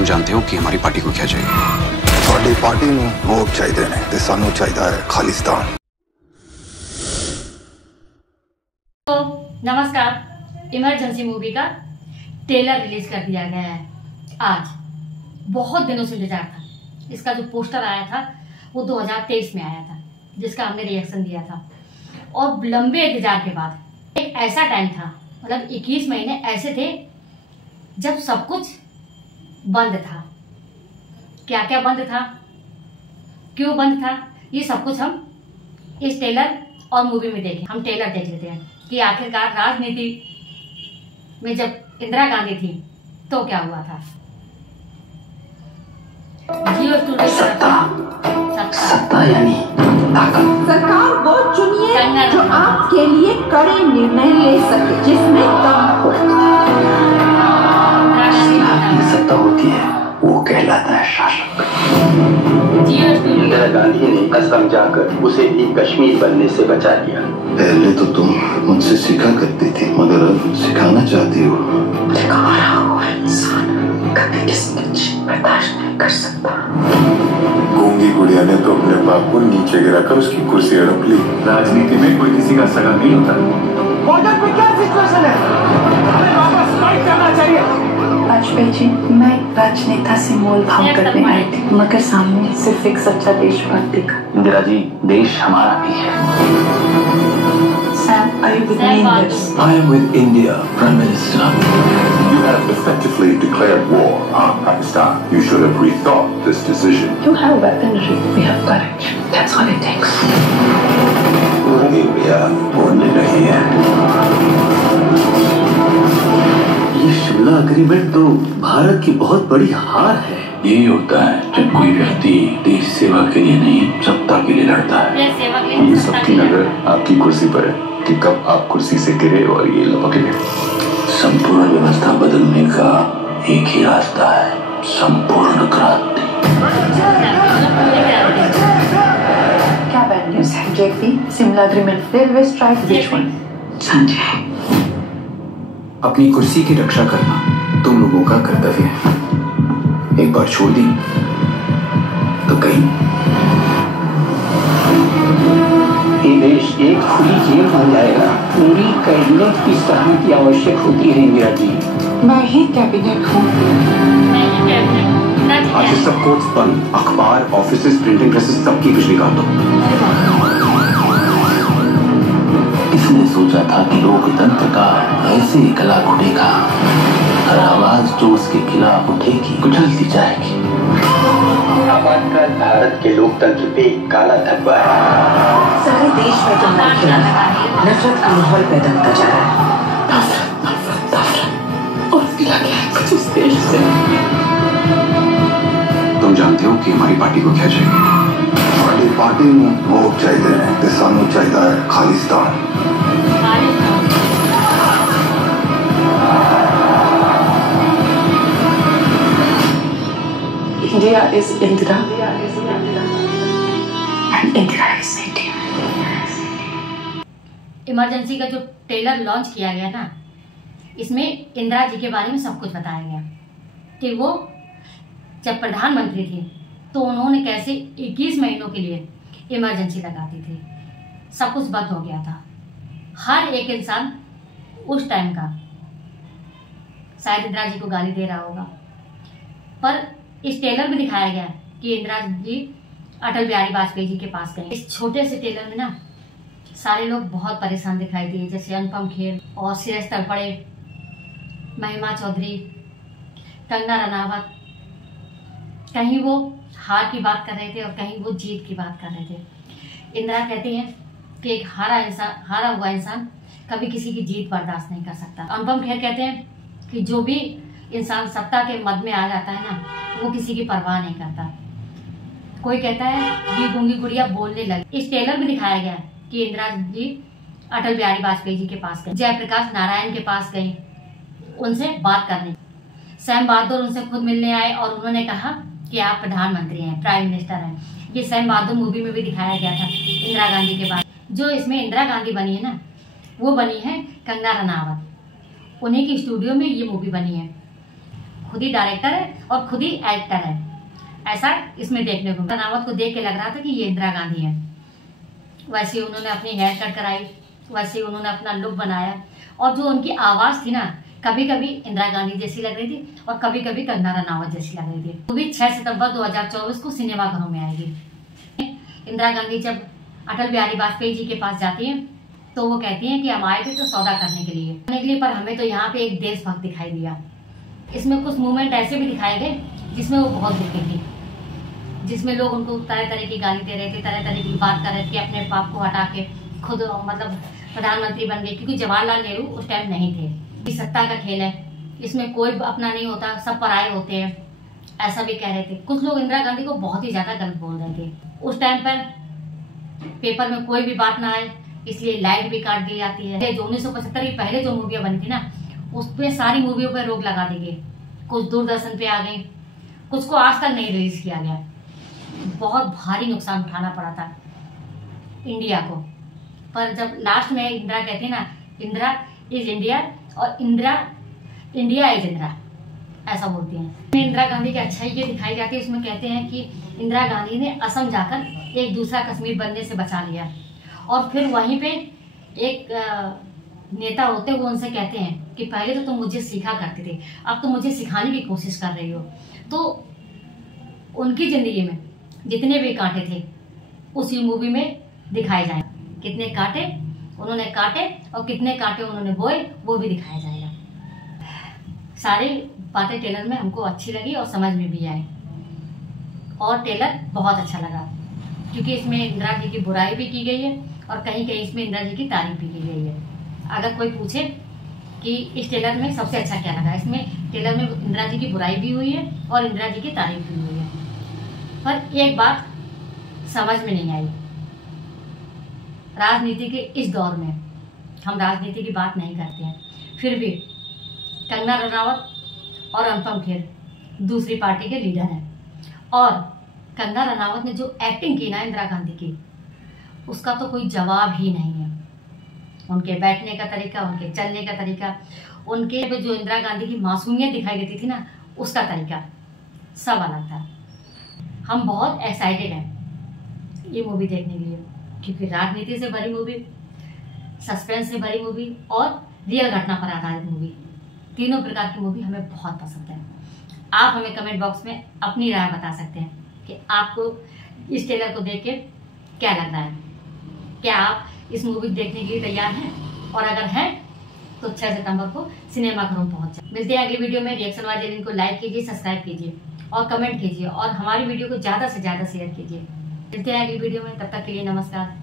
तुम जानते हो कि हमारी पार्टी को क्या चाहिए? साडी पार्टी नूं वोट चाहिए ने ते सानू चाहिए है खालिस्तान। तो नमस्कार, इमरजेंसी मूवी का ट्रेलर रिलीज कर दिया गया है आज। बहुत दिनों से इंतजार था। इसका जो पोस्टर आया था वो 2023 में आया था, जिसका हमने रिएक्शन दिया था। और लंबे इंतजार के बाद एक ऐसा टाइम था, मतलब 21 महीने ऐसे थे जब सब कुछ बंद था। क्या क्या बंद था, क्यों बंद था, ये सब कुछ हम इस ट्रेलर और मूवी में देखें। हम ट्रेलर देख लेते हैं कि आखिरकार राजनीति में जब इंदिरा गांधी थी तो क्या हुआ था। जियो स्टूडियो सत्ता यानी ताकत। सरकार वो चुनिए जो आपके लिए कड़े निर्णय ले सके, जिसमें दम हो। सत्ता होती है वो कहलाता है शासक। इंदिरा गांधी ने कसम जाकर उसे भी कश्मीर बनने से बचा लिया। पहले तो तुम मुझसे सीखा करती थी, मगर अब सिखाना चाहती हो। हमारा वो इंसान कभी किसी चीज बर्दाश्त नहीं कर सकता। गूंगी गुड़िया ने तो अपने बाप को नीचे गिराकर उसकी कुर्सी हड़प ली। राजनीति में कोई किसी का सगा नहीं होता। बॉर्डर पे क्या सिचुएशन है? हमें वापस फाइट करना चाहिए। वाजपेयी जी, मैं राजनेता से मोल भाव करने आई थी, मगर सामने सिर्फ एक सच्चा देशभक्त दिखा। इंदिरा जी, देश हमारा भी है। Sam, are you with me in this? I am with India, Prime Minister. You have effectively declared war on Pakistan. You should have rethought this decision. You have weaponry, we have courage. That's all it takes. गूंगी गुड़िया बोलने नहीं है। ये Shimla agreement तो भारत की बहुत बड़ी हार है। यही होता है जब कोई व्यक्ति देश सेवा के लिए नहीं, सत्ता के लिए लड़ता है। ये सबकी नजर आपकी कुर्सी पर है कि कब आप कुर्सी से गिरे और ये लपक गए। संपूर्ण व्यवस्था बदलने का एक ही रास्ता है, संपूर्ण क्रांति। क्या बैड न्यूज है? JP, Shimla agreement, railway strike, which one? Sanjay, अपनी कुर्सी की रक्षा करना तुम लोगों का कर्तव्य है। एक बार छोड़ दी तो कहीं ये देश एक खुली जेल बन जाएगा। पूरी कैबिनेट की सहमति आवश्यक होती है इंदिरा जी। मैं ही कैबिनेट हूँ। आज सब कोर्ट्स बंद, अखबार, ऑफिसेज, प्रिंटिंग प्रेसेस सबकी बिजली काट दो। किसने सोचा था कि लोकतंत्र का ऐसे गला घुटेगा, हर आवाज जो उसके खिलाफ उठेगी कुचलती जाएगी। आपातकाल भारत के लोकतंत्र पे काला धब्बा है। सारे देश में तुम्हारे खिलाफ नफरत का माहौल पैदा होता जा रहा है। और मिला क्या कुछ उस देश से? तुम जानते हो कि हमारी पार्टी को क्या चाहिए? साडी पार्टी नूं वोट चाहिए ने ते सानू चाहिए है Khalistan. India is Indira and Indira is India. Emergency का जो ट्रेलर लॉन्च किया गया ना, इसमें इंदिरा जी के बारे में सब कुछ बताया गया कि वो जब प्रधानमंत्री थी तो उन्होंने कैसे 21 महीनों के लिए इमरजेंसी लगाती थी। सब कुछ बंद हो गया था। हर एक इंसान उस टाइम का शायद इंदिरा जी को गाली दे रहा होगा, पर इस ट्रेलर में दिखाया गया कि इंदिरा जी अटल बिहारी वाजपेयी जी के पास गए। इस छोटे से ट्रेलर में ना सारे लोग बहुत परेशान दिखाई दिए, जैसे अनुपम खेर और सीएस तलपड़े, महिमा चौधरी, कंगना रनावत। कहीं वो हार की बात कर रहे थे और कहीं वो जीत की बात कर रहे थे। इंदिरा कहती हैं कि एक हारा हुआ इंसान कभी किसी की जीत बर्दाश्त नहीं कर सकता। अनुपम खेर कहते हैं कि जो भी इंसान सत्ता के मद में आ जाता है ना, वो किसी की परवाह नहीं करता। कोई कहता है ये गूंगी गुड़िया बोलने लगी। इस ट्रेलर में दिखाया गया कि इंदिरा जी अटल बिहारी वाजपेयी जी के पास गई, जयप्रकाश नारायण के पास गई उनसे बात करने। सैम बहादुर उनसे खुद मिलने आए और उन्होंने कहा कि आप प्रधानमंत्री हैं, प्राइम मिनिस्टर हैं। ये सैम बहादुर मूवी में भी दिखाया गया था इंदिरा गांधी के बाद। जो इसमें इंदिरा गांधी बनी है ना, वो बनी है कंगना रनावत। उन्हीं की स्टूडियो में ये मूवी बनी है। खुद ही डायरेक्टर है और खुद ही एक्टर है, ऐसा इसमें देखने को मिला। रनावत को देख के लग रहा था कि ये इंदिरा गांधी है। वैसे ही उन्होंने अपनी हेयर कट कराई, वैसे ही उन्होंने अपना लुक बनाया, और जो उनकी आवाज़ थी ना, कभी कभी इंदिरा गांधी जैसी लग रही थी और कभी कभी कंगना रनावत जैसी लग रही थी। वो भी 6 सितंबर 2024 को सिनेमाघरों में आएगी। इंदिरा गांधी जब अटल बिहारी वाजपेयी जी के पास जाती हैं तो वो कहती हैं कि हम आए थे तो सौदा करने के लिए, पर हमें तो यहाँ पे एक देशभक्त दिखाई दिया। इसमें कुछ मूवमेंट ऐसे भी दिखाए गए जिसमें वो बहुत दुखी थी, जिसमें लोग उनको तरह तरह की गाली दे रहे थे, तरह तरह की बात कर रहे थे, अपने बाप को हटा के खुद मतलब प्रधानमंत्री बन गए, क्योंकि जवाहरलाल नेहरू उस टाइम नहीं थे। ये सत्ता का खेल है, इसमें कोई अपना नहीं होता, सब पराये होते हैं, ऐसा भी कह रहे थे। कुछ लोग इंदिरा गांधी को बहुत ही ज्यादा गलत बोल रहे थे। उस टाइम पर पेपर में कोई भी बात ना आए इसलिए लाइट भी काट दी जाती है। जो 1975 की पहले जो मूवियाँ बनी थी ना, उस पर सारी मूवियों पर रोक लगा दी गई। कुछ दूरदर्शन पे आ गई, कुछ को आज तक नहीं रिलीज किया गया। बहुत भारी नुकसान उठाना पड़ा था इंडिया को। पर जब लास्ट में इंदिरा कहती है ना, इंदिरा इज इंडिया और इंदिरा इंडिया इज इंदिरा, ऐसा बोलती हैं। इंदिरा गांधी की अच्छाई ये दिखाई जाती है, उसमें कहते हैं कि इंदिरा गांधी ने असम जाकर एक दूसरा कश्मीर बनने से बचा लिया, और फिर वहीं पे एक नेता होते हुए उनसे कहते हैं कि पहले तो तुम मुझे सीखा करते थे, अब तुम मुझे सिखाने की कोशिश कर रही हो। तो उनकी जिंदगी में जितने भी कांटे थे उसी मूवी में दिखाए जाएंगे। कितने कांटे उन्होंने काटे और कितने कांटे उन्होंने बोए वो भी दिखाया जाएगा। सारी बातें ट्रेलर में हमको अच्छी लगी और समझ में भी आई, और ट्रेलर बहुत अच्छा लगा क्योंकि इसमें इंदिरा जी की बुराई भी की गई है और कहीं कहीं इसमें इंदिरा जी की तारीफ भी की गई है। अगर कोई पूछे कि इस ट्रेलर में सबसे अच्छा क्या लगा, इसमें ट्रेलर में इंदिरा जी की बुराई भी हुई है और इंदिरा जी की तारीफ भी हुई है। पर एक बात समझ में नहीं आई, राजनीति के इस दौर में हम राजनीति की बात नहीं करते हैं, फिर भी कंगना रनावत और अनुपम खेर दूसरी पार्टी के लीडर हैं, और कंगना रनावत ने जो एक्टिंग की ना इंदिरा गांधी की, उसका तो कोई जवाब ही नहीं है। उनके बैठने का तरीका, उनके चलने का तरीका, उनके पे जो इंदिरा गांधी की मासूमियत दिखाई देती थी ना, उसका तरीका सब अलग था। हम बहुत एक्साइटेड हैं ये मूवी देखने के लिए, क्योंकि राजनीति से भरी मूवी, सस्पेंस से भरी मूवी और रियल घटना पर आधारित मूवी, तीनों प्रकार की मूवी हमें बहुत पसंद है। आप हमें कमेंट बॉक्स में अपनी राय बता सकते हैं कि आपको इस ट्रेलर को देख के क्या लगता है। क्या आप इस मूवी देखने के लिए तैयार हैं? और अगर हैं तो 6 सितंबर को सिनेमाघरों पहुंच जाए। मिलते हैं अगली वीडियो में। रिएक्शन वाले लिंक को लाइक कीजिए, सब्सक्राइब कीजिए और कमेंट कीजिए, और हमारी वीडियो को ज़्यादा से ज़्यादा शेयर कीजिए। मिलते हैं अगली वीडियो में, तब तक के लिए नमस्कार।